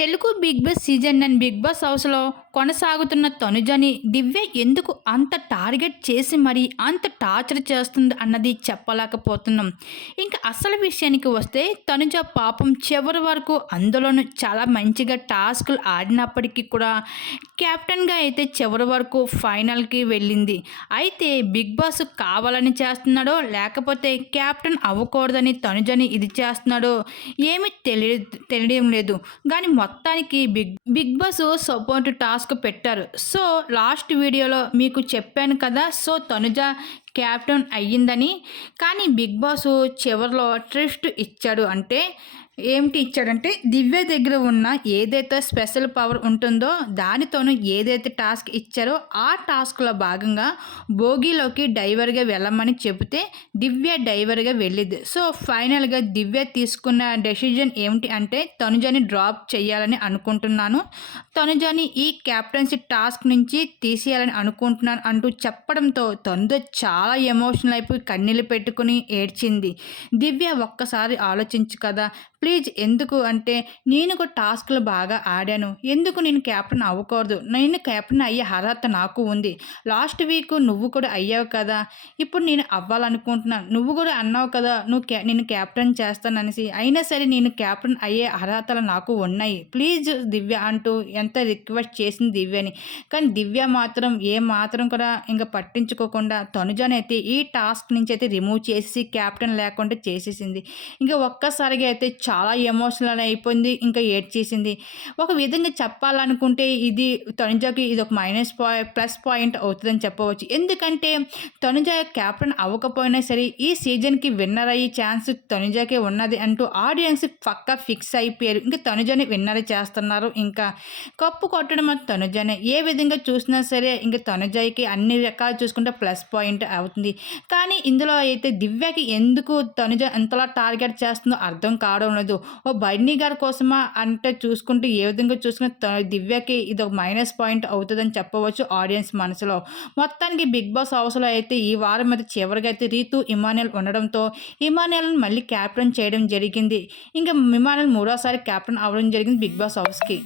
Telugu Bigg Boss season nine Bigg Boss హౌస్లో కొనసాగుతున్న తనుజని దివ్య ఎందుకు అంత టార్గెట్ చేసి మరి అంత టార్చర్ చేస్తుంది అన్నది చెప్పలేకపోతున్నాం. ఇంకా అసలు విషయానికి వస్తే తనుజ పాపం చివరి వరకు అందులోనూ చాలా మంచిగా టాస్క్లు ఆడినప్పటికీ కూడా కెప్టెన్గా అయితే చివరి వరకు ఫైనల్కి వెళ్ళింది. అయితే బిగ్ బాస్ కావాలని చేస్తున్నాడో లేకపోతే కెప్టెన్ అవ్వకూడదని తనుజని ఇది చేస్తున్నాడో ఏమీ తెలియ తెలియడం లేదు. కానీ మొత్తానికి Bigg Bigg Boss support task పెట్టారు. సో లాస్ట్ వీడియోలో మీకు చెప్పాను కదా సో తనుజ క్యాప్టెన్ అయ్యిందని కానీ బిగ్ బాస్ చివరిలో ట్రిస్ట్ ఇచ్చాడు అంటే ఏమిటి ఇచ్చాడంటే దివ్య దగ్గర ఉన్న ఏదైతే స్పెషల్ పవర్ ఉంటుందో దానితోనూ ఏదైతే టాస్క్ ఇచ్చారో ఆ టాస్క్లో భాగంగా భోగిలోకి డైవర్గా వెళ్ళమని చెబితే దివ్య డైవర్గా వెళ్ళింది. సో ఫైనల్గా దివ్య తీసుకున్న డెసిజన్ ఏమిటి అంటే తనుజని డ్రాప్ చేయాలని అనుకుంటున్నాను. తనుజని ఈ క్యాప్టెన్సీ టాస్క్ నుంచి తీసేయాలని అనుకుంటున్నాను అంటూ చెప్పడంతో తనుజ చాలా ఎమోషనల్ అయిపోయి కన్నీళ్ళు పెట్టుకుని ఏడ్చింది. దివ్య ఒక్కసారి ఆలోచించు కదా ప్లీజ్ ఎందుకు అంటే నేను ఒక టాస్క్లు బాగా ఆడాను. ఎందుకు నేను క్యాప్టెన్ అవ్వకూడదు? నేను క్యాప్టెన్ అయ్యే అర్హత నాకు ఉంది. లాస్ట్ వీక్ నువ్వు కూడా అయ్యావు కదా. ఇప్పుడు నేను అవ్వాలనుకుంటున్నాను నువ్వు కూడా అన్నావు కదా నువ్వు క్యా నేను క్యాప్టెన్ చేస్తాననేసి. అయినా సరే నేను క్యాప్టెన్ అయ్యే అర్హతలు నాకు ఉన్నాయి. ప్లీజ్ దివ్య అంటూ ఎంత రిక్వెస్ట్ చేసింది దివ్యని. కానీ దివ్య మాత్రం ఏ మాత్రం కూడా ఇంకా పట్టించుకోకుండా అయితే ఈ టాస్క్ నుంచి అయితే రిమూవ్ చేసి క్యాప్టెన్ లేకుండా చేసేసింది. ఇంకా ఒక్కసారిగా అయితే చాలా ఎమోషనల్ అయిపోయింది ఇంకా ఏడ్చేసింది. ఒక విధంగా చెప్పాలనుకుంటే ఇది తనుజకి ఇది ఒక మైనస్ పాయింట్ ప్లస్ పాయింట్ అవుతుందని చెప్పవచ్చు. ఎందుకంటే తనుజ క్యాప్టెన్ అవ్వకపోయినా సరే ఈ సీజన్కి విన్నర్ అయ్యే ఛాన్స్ తనుజకే ఉన్నది అంటూ ఆడియన్స్ పక్కా ఫిక్స్ అయిపోయారు. ఇంకా తనుజని విన్నర్ చేస్తున్నారు ఇంకా. కప్పు కొట్టడం తనుజనే. ఏ విధంగా చూసినా సరే ఇంకా తనుజకి అన్ని రకాలు చూసుకుంటే ప్లస్ పాయింట్ అవుతుంది. కానీ ఇందులో అయితే దివ్యకి ఎందుకు తనుజ ఎంతలా టార్గెట్ చేస్తుందో అర్థం కావడం లేదు. ఓ బడ్నీ గారి కోసమా అంటే చూసుకుంటే ఏ విధంగా చూసుకున్న దివ్యకి ఇది ఒక మైనస్ పాయింట్ అవుతుందని చెప్పవచ్చు ఆడియన్స్ మనసులో. మొత్తానికి బిగ్ బాస్ హౌస్లో అయితే ఈ వారం మీద చివరిగా అయితే రీతు ఇమానియల్ ఉండడంతో ఇమానియల్ని మళ్ళీ క్యాప్టెన్ చేయడం జరిగింది. ఇంకా ఇమానియల్ మూడోసారి క్యాప్టెన్ అవ్వడం జరిగింది బిగ్ బాస్ హౌస్కి.